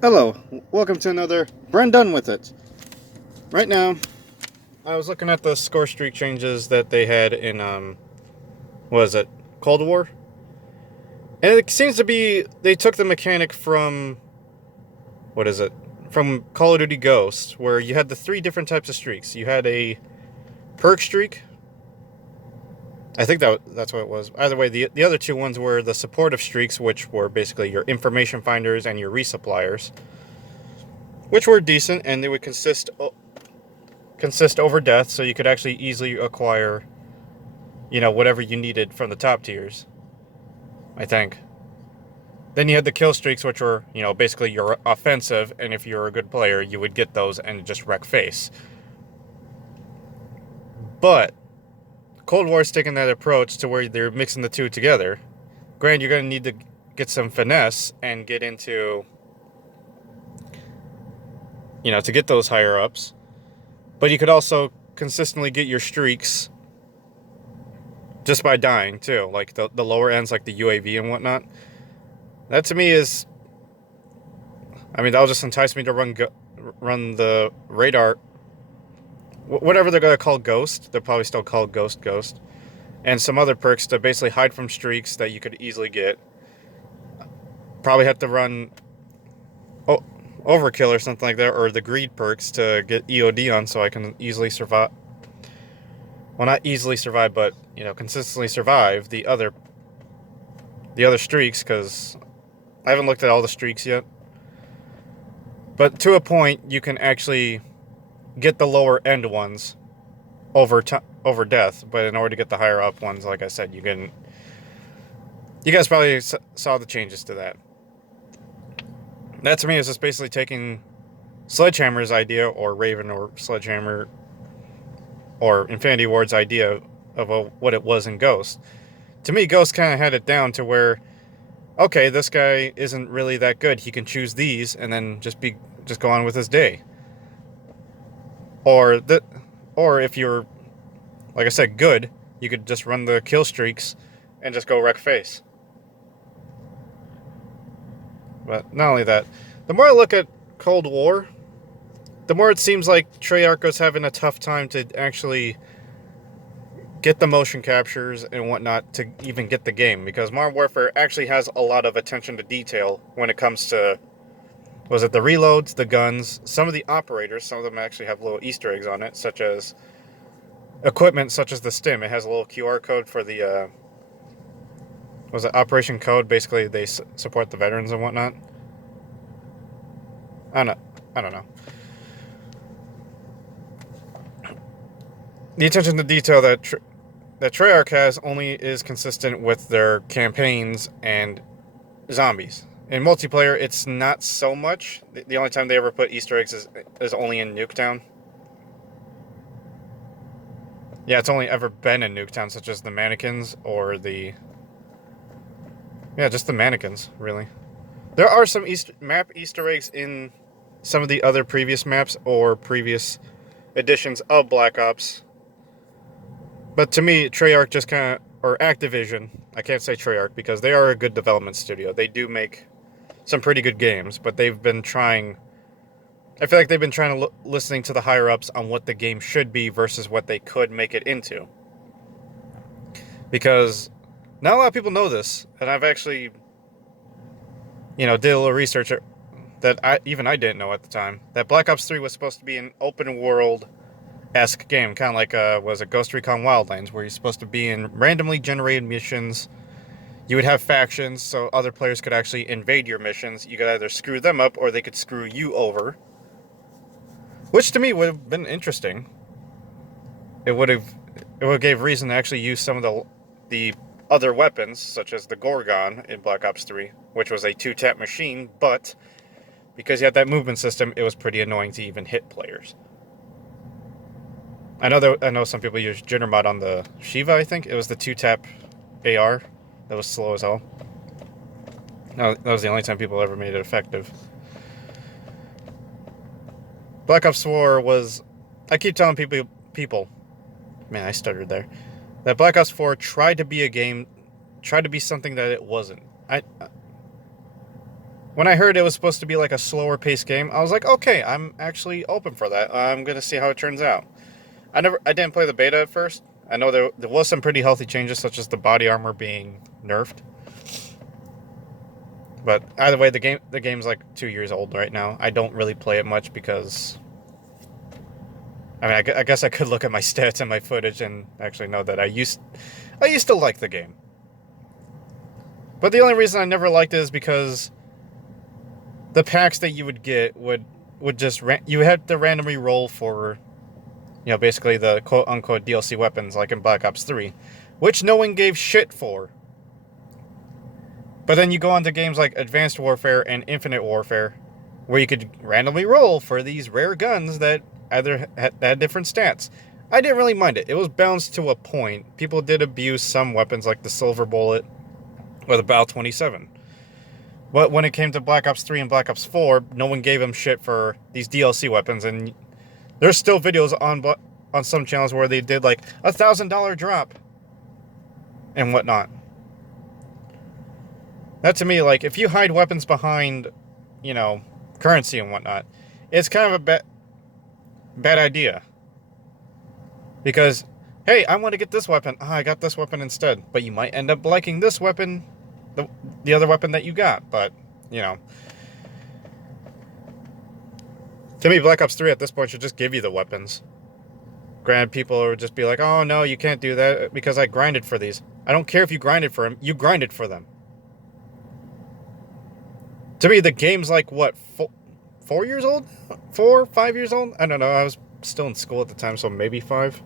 Hello, welcome to another BRENDONE with it. Right now, I was looking at the score streak changes that they had in, what is it, Cold War? And it seems to be, they took the mechanic from, what is it, from Call of Duty Ghost, where you had the three different types of streaks. You had a perk streak. I think that's what it was. Either way, the other two ones were the supportive streaks, which were basically your information finders and your resuppliers, which were decent, and they would consist over death, so you could actually easily acquire, whatever you needed from the top tiers, I think. Then you had the kill streaks, which were, basically your offensive, and if you're a good player, you would get those and just wreck face. But Cold War's taking that approach to where they're mixing the two together. Granted, you're going to need to get some finesse and get into, to get those higher ups. But you could also consistently get your streaks just by dying, too. Like the lower ends, like the UAV and whatnot. That to me is, that'll just entice me to run the radar, whatever they're gonna call Ghost. They'll probably still call Ghost, and some other perks to basically hide from streaks that you could easily get. Probably have to run Overkill or something like that, or the Greed perks to get EOD on, so I can easily survive. Well, not easily survive, but consistently survive the other streaks, because I haven't looked at all the streaks yet. But to a point, you can actually get the lower end ones over death. But in order to get the higher up ones, like I said, you guys probably saw the changes to that. That to me is just basically taking Sledgehammer's idea, or Raven or Sledgehammer or Infinity Ward's idea of what it was in Ghost. To me, Ghost kind of had it down to where, okay, this guy isn't really that good. He can choose these and then just go on with his day. Or if you're, like I said, good, you could just run the kill streaks and just go wreck face. But not only that, the more I look at Cold War, the more it seems like Treyarch's having a tough time to actually get the motion captures and whatnot to even get the game, because Modern Warfare actually has a lot of attention to detail when it comes to, was it the reloads, the guns, some of the operators. Some of them actually have little Easter eggs on it, such as equipment such as the stim. It has a little QR code for the was it Operation Code? Basically, they support the veterans and whatnot. I don't know. The attention to detail that Treyarch has only is consistent with their campaigns and zombies. In multiplayer, it's not so much. The only time they ever put Easter eggs is only in Nuketown. Yeah, it's only ever been in Nuketown, such as the mannequins or just the mannequins, really. There are some map Easter eggs in some of the other previous maps or previous editions of Black Ops. But to me, Treyarch just kind of, or Activision, I can't say Treyarch because they are a good development studio. They do make some pretty good games, but I feel like they've been trying to listening to the higher ups on what the game should be versus what they could make it into. Because not a lot of people know this, and I've actually, did a little research that I didn't know at the time, that Black Ops 3 was supposed to be an open world-esque game, kind of like, was it Ghost Recon Wildlands, where you're supposed to be in randomly generated missions. You would have factions, so other players could actually invade your missions. You could either screw them up, or they could screw you over. Which to me would have been interesting. It would have gave reason to actually use some of the other weapons, such as the Gorgon in Black Ops 3, which was a two-tap machine, but because you had that movement system, it was pretty annoying to even hit players. I know some people use Jitter mod on the Shiva, I think. It was the two-tap AR that was slow as hell. No, that was the only time people ever made it effective. Black Ops 4 was... I keep telling people... Man, I stuttered there. That Black Ops 4 tried to be a game... Tried to be something that it wasn't. when I heard it was supposed to be like a slower paced game, I was like, okay, I'm actually open for that. I'm gonna see how it turns out. I didn't play the beta at first. I know there was some pretty healthy changes, such as the body armor being nerfed. But either way, the game's like 2 years old right now. I don't really play it much because, I mean, I guess I could look at my stats and my footage and actually know that I used to like the game. But the only reason I never liked it is because the packs that you would get would just you had to randomly roll for, basically the quote unquote DLC weapons like in Black Ops 3, which no one gave shit for. But then you go on to games like Advanced Warfare and Infinite Warfare, where you could randomly roll for these rare guns that either had different stats. I didn't really mind it. It was balanced to a point. People did abuse some weapons like the Silver Bullet or the Bal 27. But when it came to Black Ops 3 and Black Ops 4, no one gave them shit for these DLC weapons. And there's still videos on some channels where they did like $1,000 drop and whatnot. That to me, like, if you hide weapons behind, currency and whatnot, it's kind of a bad idea. Because, hey, I want to get this weapon. I got this weapon instead. But you might end up liking this weapon, the other weapon that you got. But, to me, Black Ops 3 at this point should just give you the weapons. Granted, people would just be like, oh, no, you can't do that because I grinded for these. I don't care if you grinded for them. You grinded for them. To me, the game's like, what, 4 years old? 4, 5 years old? I don't know. I was still in school at the time, so maybe 5.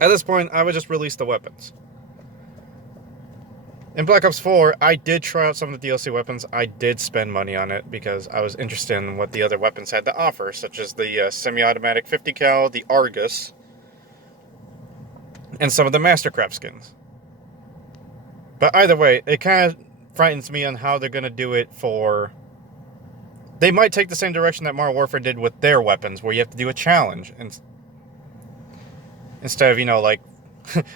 At this point, I would just release the weapons. In Black Ops 4, I did try out some of the DLC weapons. I did spend money on it because I was interested in what the other weapons had to offer, such as the semi-automatic 50 cal, the Argus, and some of the Mastercraft skins. But either way, it kind of frightens me on how they're going to do it for... They might take the same direction that Modern Warfare did with their weapons, where you have to do a challenge. Instead of, like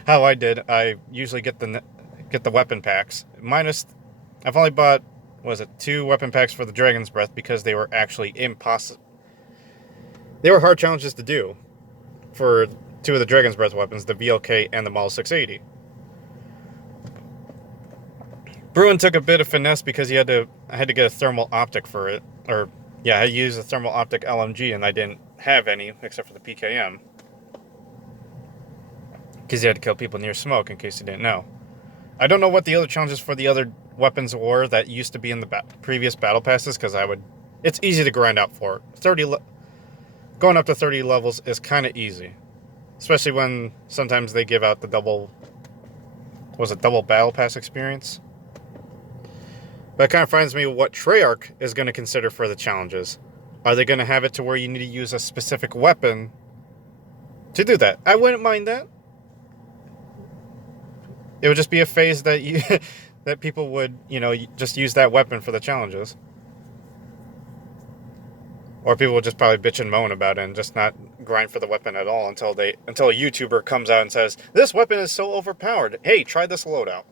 how I did, I usually get the weapon packs. I've only bought, 2 weapon packs for the Dragon's Breath because they were actually impossible. They were hard challenges to do for 2 of the Dragon's Breath weapons, the VLK and the Model 680. Bruin took a bit of finesse because I had to get a thermal optic for it. I had to use a thermal optic LMG and I didn't have any except for the PKM. Because you had to kill people near smoke, in case you didn't know. I don't know what the other challenges for the other weapons were that used to be in the previous battle passes, because it's easy to grind out for. Going up to 30 levels is kind of easy. Especially when sometimes they give out the double battle pass experience. But it kind of frightens me what Treyarch is going to consider for the challenges. Are they going to have it to where you need to use a specific weapon to do that? I wouldn't mind that. It would just be a phase that that people would, just use that weapon for the challenges. Or people would just probably bitch and moan about it and just not grind for the weapon at all until a YouTuber comes out and says, this weapon is so overpowered. Hey, try this loadout.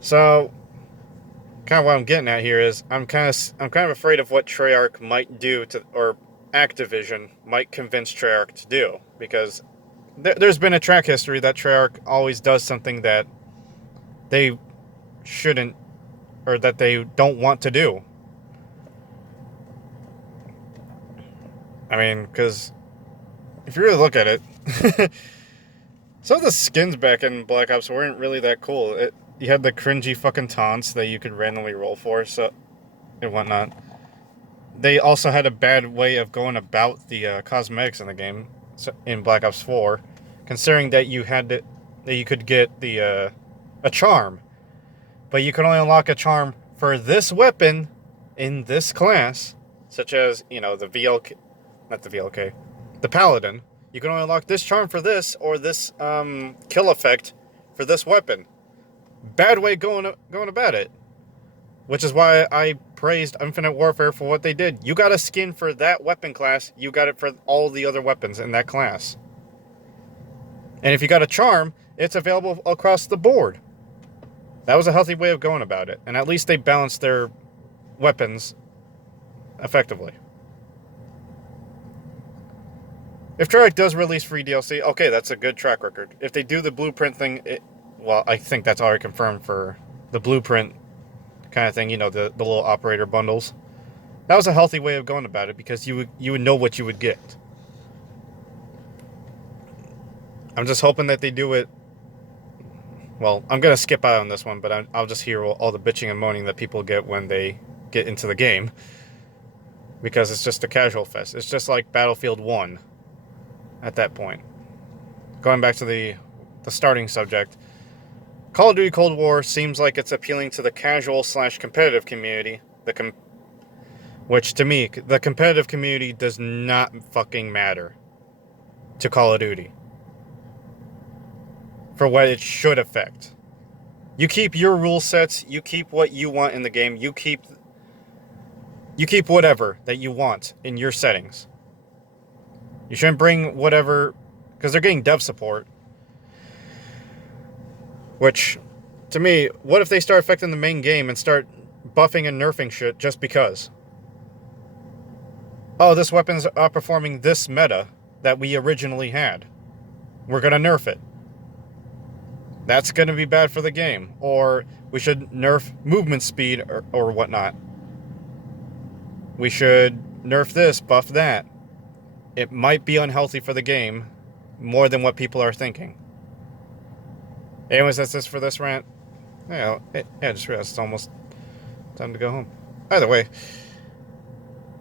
So, kind of what I'm getting at here is I'm kind of afraid of what Treyarch might do or Activision might convince Treyarch to do, because there's been a track history that Treyarch always does something that they shouldn't, or that they don't want to do. I mean, because if you really look at it, some of the skins back in Black Ops weren't really that cool. You had the cringy fucking taunts that you could randomly roll for, and whatnot. They also had a bad way of going about the cosmetics in the game in Black Ops 4, considering that you could get a charm, but you could only unlock a charm for this weapon in this class, such as the VLK, not the VLK, the Paladin. You can only unlock this charm for this, or this kill effect for this weapon. Bad way going about it. Which is why I praised Infinite Warfare for what they did. You got a skin for that weapon class, you got it for all the other weapons in that class. And if you got a charm, it's available across the board. That was a healthy way of going about it. And at least they balanced their weapons effectively. If Treyarch does release free DLC, okay, that's a good track record. If they do the Blueprint thing, well, I think that's already confirmed for the Blueprint kind of thing, you know, the little operator bundles. That was a healthy way of going about it because you would know what you would get. I'm just hoping that they do it. Well, I'm going to skip out on this one, but I'll just hear all the bitching and moaning that people get when they get into the game. Because it's just a casual fest. It's just like Battlefield 1 at that point. Going back to the starting subject, Call of Duty Cold War seems like it's appealing to the casual/competitive community, which to me, the competitive community does not fucking matter to Call of Duty for what it should affect. You keep your rule sets, you keep what you want in the game, you keep whatever that you want in your settings. You shouldn't bring whatever, because they're getting dev support. Which, to me, what if they start affecting the main game and start buffing and nerfing shit just because? Oh, this weapon's outperforming this meta that we originally had. We're going to nerf it. That's going to be bad for the game. Or we should nerf movement speed or whatnot. We should nerf this, buff that. It might be unhealthy for the game more than what people are thinking. Anyways, that's this for this rant. Yeah, I just realized it's almost time to go home. Either way,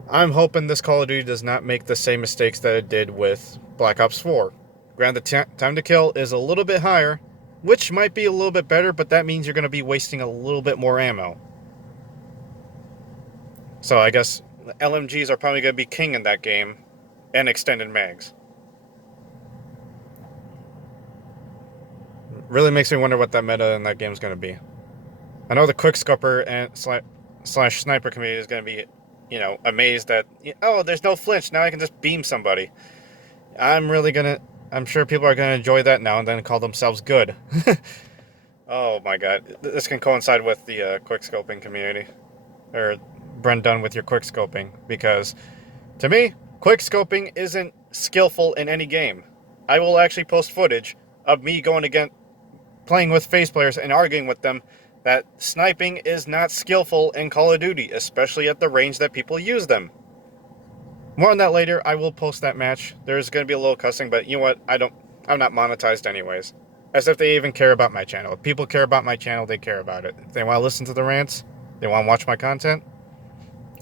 I'm hoping this Call of Duty does not make the same mistakes that it did with Black Ops 4. Granted, the time to kill is a little bit higher, which might be a little bit better, but that means you're going to be wasting a little bit more ammo. So I guess LMGs are probably going to be king in that game, and extended mags. Really makes me wonder what that meta in that game is going to be. I know the quickscoper and slash sniper community is going to be, you know, amazed that, oh, there's no flinch, now I can just beam somebody. I'm sure people are going to enjoy that now and then call themselves good. Oh my god, this can coincide with the quickscoping community. Or BRENDONE with your quickscoping, because to me, quickscoping isn't skillful in any game. I will actually post footage of me playing with FaZe players and arguing with them that sniping is not skillful in Call of Duty, especially at the range that people use them. More on that later. I will post that match. There's going to be a little cussing, but you know what? I'm not monetized anyways. As if they even care about my channel. If people care about my channel, they care about it. If they want to listen to the rants, they want to watch my content,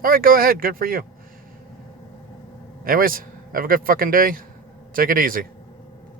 alright, go ahead. Good for you. Anyways, have a good fucking day. Take it easy.